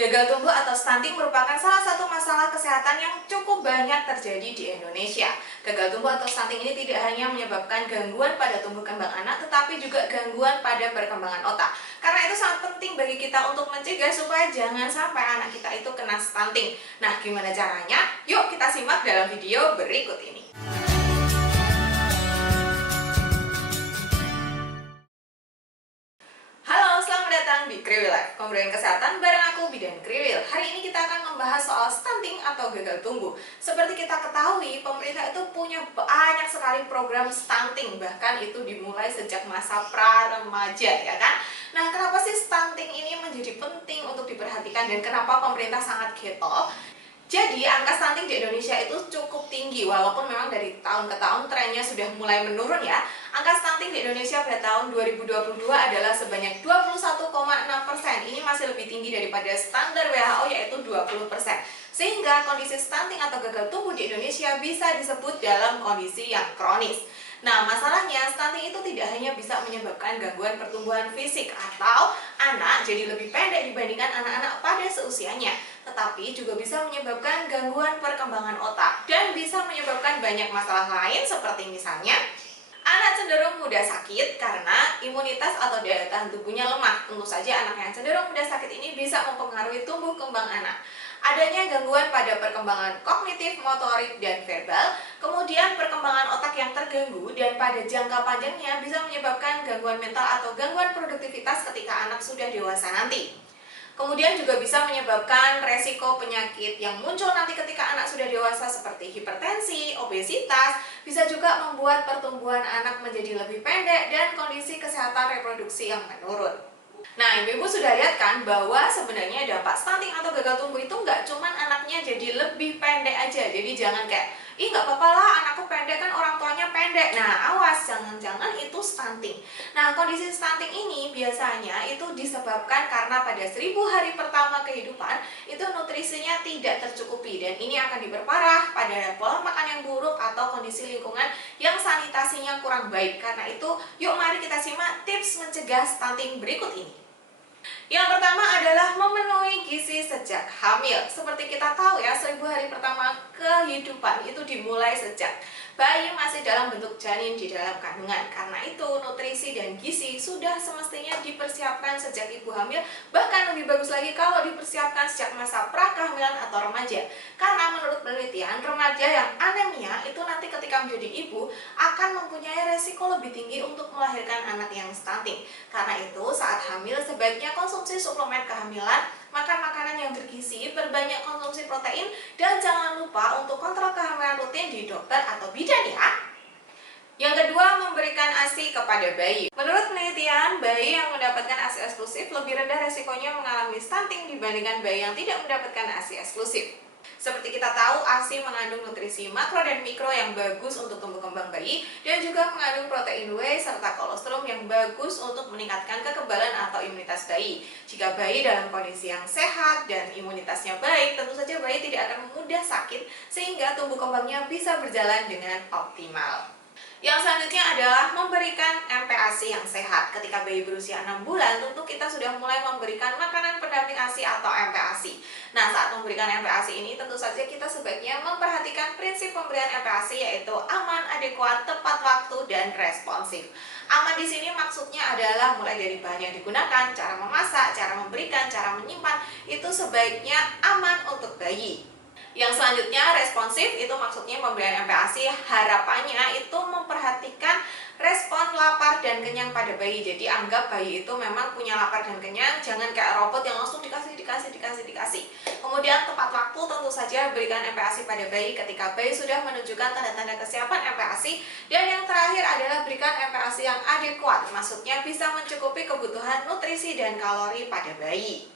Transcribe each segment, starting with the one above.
Gagal tumbuh atau stunting merupakan salah satu masalah kesehatan yang cukup banyak terjadi di Indonesia. Gagal tumbuh atau stunting ini tidak hanya menyebabkan gangguan pada tumbuh kembang anak, tetapi juga gangguan pada perkembangan otak. Karena itu sangat penting bagi kita untuk mencegah supaya jangan sampai anak kita itu kena stunting. Nah, gimana caranya? Yuk kita simak dalam video berikut ini. Halo, selamat datang di Kriwil Life, pemberian kesehatan bareng aku, Bidan Kriwil. Hari ini kita akan membahas soal stunting atau gagal tumbuh. Seperti kita ketahui, pemerintah itu punya banyak sekali program stunting, bahkan itu dimulai sejak masa pra-remaja, ya kan? Nah, kenapa sih stunting ini menjadi penting untuk diperhatikan dan kenapa pemerintah sangat getol? Jadi, angka stunting di Indonesia itu cukup tinggi, walaupun memang dari tahun ke tahun trennya sudah mulai menurun ya. Angka stunting di Indonesia pada tahun 2022 adalah sebanyak 21,6%. Ini masih lebih tinggi daripada standar WHO yaitu 20%. Sehingga kondisi stunting atau gagal tumbuh di Indonesia bisa disebut dalam kondisi yang kronis. Nah, masalahnya stunting itu tidak hanya bisa menyebabkan gangguan pertumbuhan fisik atau anak jadi lebih pendek dibandingkan anak-anak pada seusianya, tetapi juga bisa menyebabkan gangguan perkembangan otak dan bisa menyebabkan banyak masalah lain seperti misalnya anak cenderung mudah sakit karena imunitas atau daya tahan tubuhnya lemah. Tentu saja anak yang cenderung mudah sakit ini bisa mempengaruhi tumbuh kembang anak. Adanya gangguan pada perkembangan kognitif, motorik, dan verbal, kemudian perkembangan otak yang terganggu, dan pada jangka panjangnya bisa menyebabkan gangguan mental atau gangguan produktivitas ketika anak sudah dewasa nanti. Kemudian juga bisa menyebabkan resiko penyakit yang muncul nanti ketika anak sudah dewasa seperti hipertensi, obesitas, bisa juga membuat pertumbuhan anak menjadi lebih pendek dan kondisi kesehatan reproduksi yang menurun. Nah, ibu-ibu sudah lihat kan bahwa sebenarnya dampak stunting atau gagal tumbuh itu nggak cuman anaknya jadi lebih pendek aja. Jadi jangan kayak, ih nggak apa-apa lah anakku pendek kan orang tuanya pendek. Nah, awas, jangan-jangan itu stunting. Nah, kondisi stunting ini biasanya itu disebabkan karena pada 1000 hari pertama kehidupan itu nutrisinya tidak tercukupi. Dan ini akan diperparah pada pola makan yang buruk atau kondisi lingkungan yang sanitasinya kurang baik. Karena itu, yuk mari kita simak tips mencegah stunting berikut ini. Yang pertama adalah memenuhi gizi sejak hamil. Seperti kita tahu ya, 1000 hari pertama kehidupan itu dimulai sejak bayi masih dalam bentuk janin di dalam kandungan. Karena itu, nutrisi dan gizi sudah semestinya dipersiapkan sejak ibu hamil. Bahkan lebih bagus lagi kalau dipersiapkan sejak masa prakehamilan atau remaja. Karena menurut penelitian, remaja yang anemia itu nanti ketika menjadi ibu akan mempunyai resiko lebih tinggi untuk melahirkan anak yang stunting. Karena itu, saat hamil sebaiknya konsumsi suplemen kehamilan, makan makanan yang bergizi, perbanyak konsumsi protein, dan jangan lupa untuk kontrol kehamilan rutin di dokter atau bidan ya. Yang kedua, memberikan ASI kepada bayi. Menurut penelitian, bayi yang mendapatkan ASI eksklusif lebih rendah resikonya mengalami stunting dibandingkan bayi yang tidak mendapatkan ASI eksklusif. Seperti kita tahu, ASI mengandung nutrisi makro dan mikro yang bagus untuk tumbuh kembang bayi dan juga mengandung protein whey serta kolostrum yang bagus untuk meningkatkan kekebalan atau imunitas bayi. Jika bayi dalam kondisi yang sehat dan imunitasnya baik, tentu saja bayi tidak akan mudah sakit sehingga tumbuh kembangnya bisa berjalan dengan optimal. Yang selanjutnya adalah memberikan MPASI yang sehat. Ketika bayi berusia 6 bulan, tentu kita sudah mulai memberikan makanan pendamping ASI atau MPASI. Nah, saat memberikan MPASI ini, tentu saja kita sebaiknya memperhatikan prinsip pemberian MPASI yaitu aman, adekuat, tepat waktu, dan responsif. Aman di sini maksudnya adalah mulai dari bahan yang digunakan, cara memasak, cara memberikan, cara menyimpan, itu sebaiknya aman untuk bayi. Yang selanjutnya responsif, itu maksudnya pemberian MPASI harapannya itu memperhatikan respon lapar dan kenyang pada bayi. Jadi anggap bayi itu memang punya lapar dan kenyang, jangan kayak robot yang langsung dikasih. Kemudian tepat waktu, tentu saja berikan MPASI pada bayi ketika bayi sudah menunjukkan tanda-tanda kesiapan MPASI. Dan yang terakhir adalah berikan MPASI yang adekuat, maksudnya bisa mencukupi kebutuhan nutrisi dan kalori pada bayi.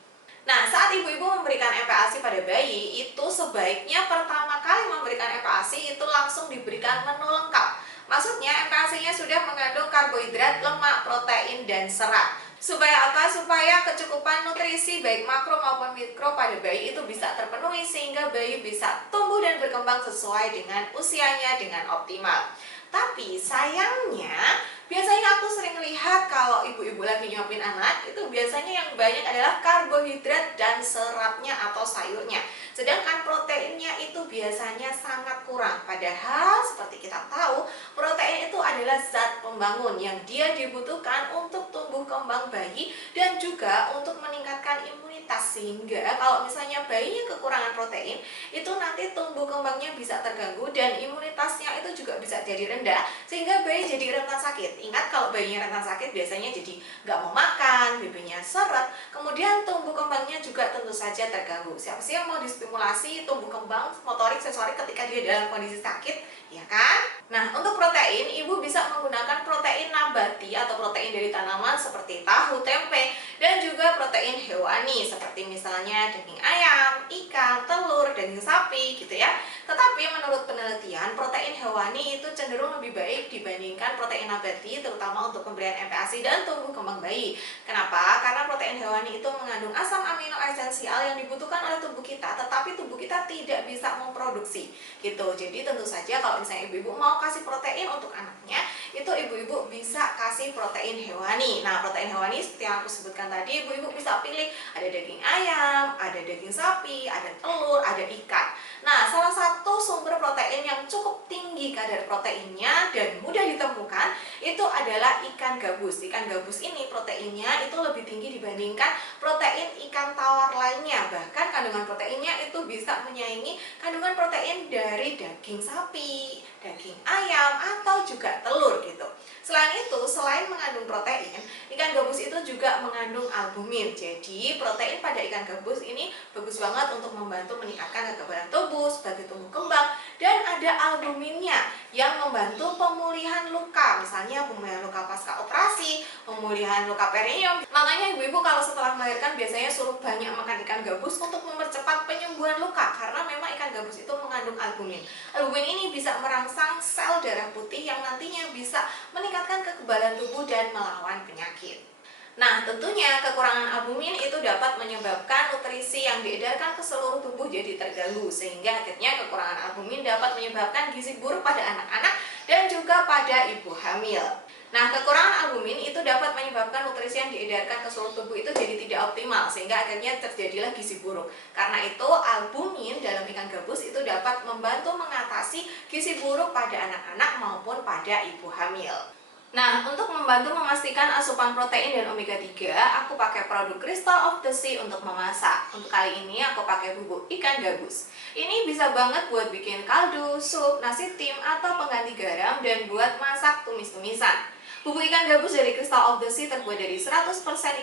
Nah, saat ibu-ibu memberikan MPASI pada bayi, itu sebaiknya pertama kali memberikan MPASI itu langsung diberikan menu lengkap. Maksudnya MPASI-nya sudah mengandung karbohidrat, lemak, protein, dan serat. Supaya apa? Supaya kecukupan nutrisi baik makro maupun mikro pada bayi itu bisa terpenuhi sehingga bayi bisa tumbuh dan berkembang sesuai dengan usianya dengan optimal. Tapi sayangnya, biasanya aku sering lihat kalau ibu-ibu lagi nyuapin anak, itu biasanya yang banyak adalah karbohidrat dan seratnya. atau sayurnya. Sedangkan proteinnya itu biasanya sangat kurang. Padahal seperti kita tahu, protein itu adalah zat pembangun yang dia dibutuhkan untuk tumbuh kembang bayi dan juga untuk meningkatkan imunitas. Sehingga kalau misalnya bayinya kekurangan protein, itu nanti tumbuh kembangnya bisa terganggu dan imunitasnya itu juga bisa jadi rendah, sehingga bayi jadi rentan sakit. Ingat, kalau bayinya rentan sakit biasanya jadi nggak mau makan, bibinya seret, kemudian tumbuh kembangnya juga tentu saja terganggu. Siapa sih yang mau distimulasi tumbuh kembang motorik sensorik ketika dia dalam kondisi sakit, ya kan? Nah, untuk protein, ibu bisa menggunakan protein nabati atau protein dari tanaman seperti tahu, tempe, dan juga protein hewani seperti misalnya daging ayam, ikan, telur, daging sapi gitu ya. Tetapi menurut penelitian, protein hewani itu cenderung lebih baik dibandingkan protein nabati, terutama untuk pemberian MPASI dan tumbuh kembang bayi. Kenapa? Karena protein hewani itu mengandung asam amino esensial yang dibutuhkan oleh tubuh kita, tetapi tubuh kita tidak bisa memproduksi gitu. Jadi tentu saja kalau misalnya ibu-ibu mau kasih protein untuk anaknya, itu ibu-ibu bisa kasih protein hewani. Nah, protein hewani seperti yang aku sebutkan tadi, ibu-ibu bisa pilih ada daging ayam, ada daging sapi, ada telur, ada ikan. Nah, salah satu sumber protein yang cukup tinggi kadar proteinnya dan mudah ditemukan itu adalah ikan gabus. Ikan gabus ini proteinnya itu lebih tinggi dibandingkan protein ikan tawar lainnya. Bahkan kandungan proteinnya itu bisa menyaingi kandungan protein dari daging sapi, daging ayam, atau juga telur gitu. Selain itu, selain mengandung protein, ikan gabus itu juga mengandung albumin. Jadi, protein pada ikan gabus ini bagus banget untuk membantu meningkatkan kekebalan tubuh sebagai tumbuh kembang, dan ada albuminnya yang membantu pemulihan luka, misalnya pemulihan luka pasca operasi, pemulihan luka perineum. Makanya ibu-ibu kalau setelah melahirkan biasanya suruh banyak makan ikan gabus untuk mempercepat penyembuhan luka, karena memang ikan gabus itu mengandung albumin. Albumin ini bisa merangsang sel darah putih yang nantinya bisa meningkatkan kekebalan tubuh dan melawan penyakit. Nah, tentunya kekurangan albumin itu dapat menyebabkan nutrisi yang diedarkan ke seluruh tubuh jadi terganggu, sehingga akhirnya kekurangan albumin dapat menyebabkan gizi buruk pada anak-anak dan juga pada ibu hamil. Nah, kekurangan albumin itu dapat menyebabkan nutrisi yang diedarkan ke seluruh tubuh itu jadi tidak optimal, sehingga akhirnya terjadilah gizi buruk. Karena itu, albumin dalam ikan gabus itu dapat membantu mengatasi gizi buruk pada anak-anak maupun pada ibu hamil. Nah, untuk membantu memastikan asupan protein dan omega 3, aku pakai produk Crystal of the Sea untuk memasak. Untuk kali ini aku pakai bubuk ikan gabus. Ini bisa banget buat bikin kaldu, sup, nasi tim, atau pengganti garam, dan buat masak tumis-tumisan. Bubuk ikan gabus dari Crystal of the Sea terbuat dari 100%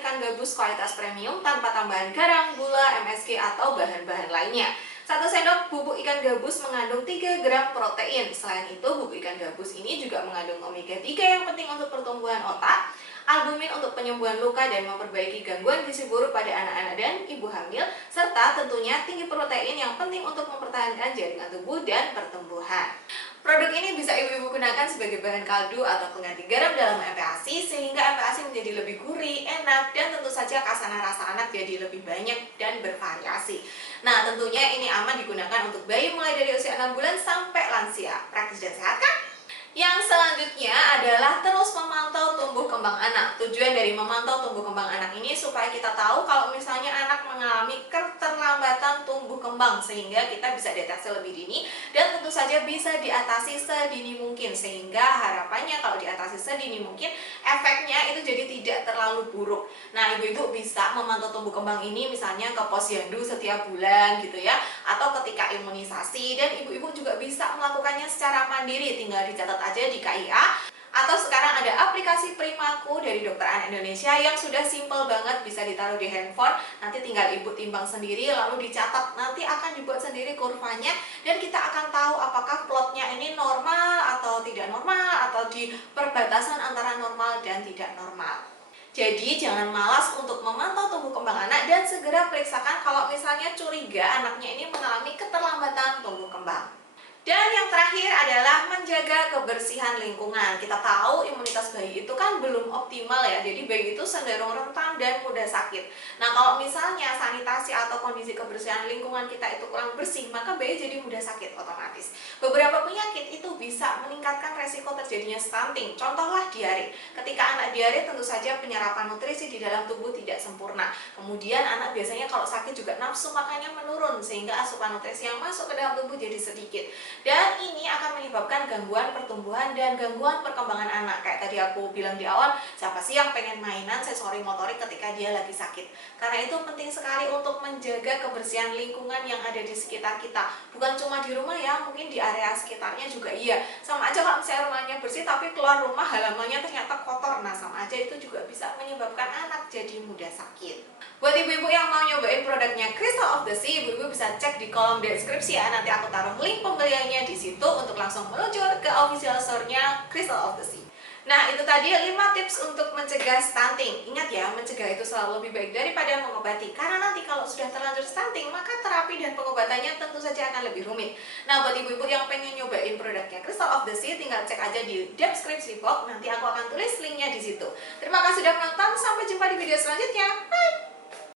ikan gabus kualitas premium tanpa tambahan garam, gula, MSG, atau bahan-bahan lainnya. 1 sendok bubuk ikan gabus mengandung 3 gram protein. Selain itu, bubuk ikan gabus ini juga mengandung omega 3 yang penting untuk pertumbuhan otak, albumin untuk penyembuhan luka dan memperbaiki gangguan gizi buruk pada anak-anak dan ibu hamil, serta tentunya tinggi protein yang penting untuk mempertahankan jaringan tubuh dan pertumbuhan. Produk ini bisa ibu-ibu gunakan sebagai bahan kaldu atau pengganti garam dalam MPASI, sehingga MPASI menjadi lebih gurih, enak, dan tentu saja khasanah rasa anak jadi lebih banyak dan bervariasi. Nah, tentunya ini aman digunakan untuk bayi mulai dari usia 6 bulan sampai lansia. Praktis dan sehat kan? Yang selanjutnya adalah terus memantau tumbuh kembang anak. Tujuan dari memantau tumbuh kembang anak ini supaya kita tahu kalau misalnya anak mengalami keterlambatan tumbuh kembang, sehingga kita bisa deteksi lebih dini dan tentu saja bisa diatasi sedini mungkin. Sehingga harapannya kalau diatasi sedini mungkin, efeknya itu jadi tidak terlalu buruk. Nah, ibu-ibu bisa memantau tumbuh kembang ini misalnya ke posyandu setiap bulan gitu ya, atau ketika imunisasi, dan ibu-ibu juga bisa melakukannya secara mandiri, tinggal dicatat aja di KIA, atau sekarang ada aplikasi Primaku dari Dokter Anak Indonesia yang sudah simple banget, bisa ditaruh di handphone, nanti tinggal ibu timbang sendiri lalu dicatat, nanti akan dibuat sendiri kurvanya dan kita akan tahu apakah plotnya ini normal atau tidak normal, atau di perbatasan antara normal dan tidak normal. Jadi jangan malas untuk memantau tumbuh kembang anak dan segera periksakan kalau misalnya curiga anaknya ini mengalami keterlambatan tumbuh kembang. Dan yang terakhir adalah menjaga kebersihan lingkungan. Kita tahu imunitas bayi itu kan belum optimal ya, jadi bayi itu cenderung rentan dan mudah sakit. Nah, kalau misalnya sanitasi atau kondisi kebersihan lingkungan kita itu kurang bersih, maka bayi jadi mudah sakit otomatis. Beberapa penyakit itu bisa meningkatkan resiko terjadinya stunting. Contohlah diare. Ketika anak diare, tentu saja penyerapan nutrisi di dalam tubuh tidak sempurna. Kemudian anak biasanya kalau sakit juga nafsu makannya menurun, sehingga asupan nutrisi yang masuk ke dalam tubuh jadi sedikit. Dan ini akan menyebabkan gangguan pertumbuhan dan gangguan perkembangan anak. Kayak tadi aku bilang di awal, siapa sih yang pengen mainan sensori motorik ketika dia lagi sakit? Karena itu penting sekali untuk menjaga kebersihan lingkungan yang ada di sekitar kita. Bukan cuma di rumah ya, mungkin di area sekitarnya juga iya. Sama aja kalau misalnya rumahnya bersih tapi keluar rumah halamannya ternyata kotor. Nah, sama aja itu juga bisa menyebabkan anak jadi mudah sakit. Buat ibu-ibu yang mau nyobain produknya Crystal of the Sea, ibu-ibu bisa cek di kolom deskripsi ya. Nanti aku taruh link pembeliannya di situ untuk langsung meluncur ke official store-nya Crystal of the Sea. Nah, itu tadi 5 tips untuk mencegah stunting. Ingat ya, mencegah itu selalu lebih baik daripada mengobati. Karena nanti kalau sudah terlanjur stunting, maka terapi dan pengobatannya tentu saja akan lebih rumit. Nah, buat ibu-ibu yang pengen nyobain produknya Crystal of the Sea, tinggal cek aja di deskripsi box. Nanti aku akan tulis linknya di situ. Terima kasih sudah menonton. Sampai jumpa di video selanjutnya. Bye!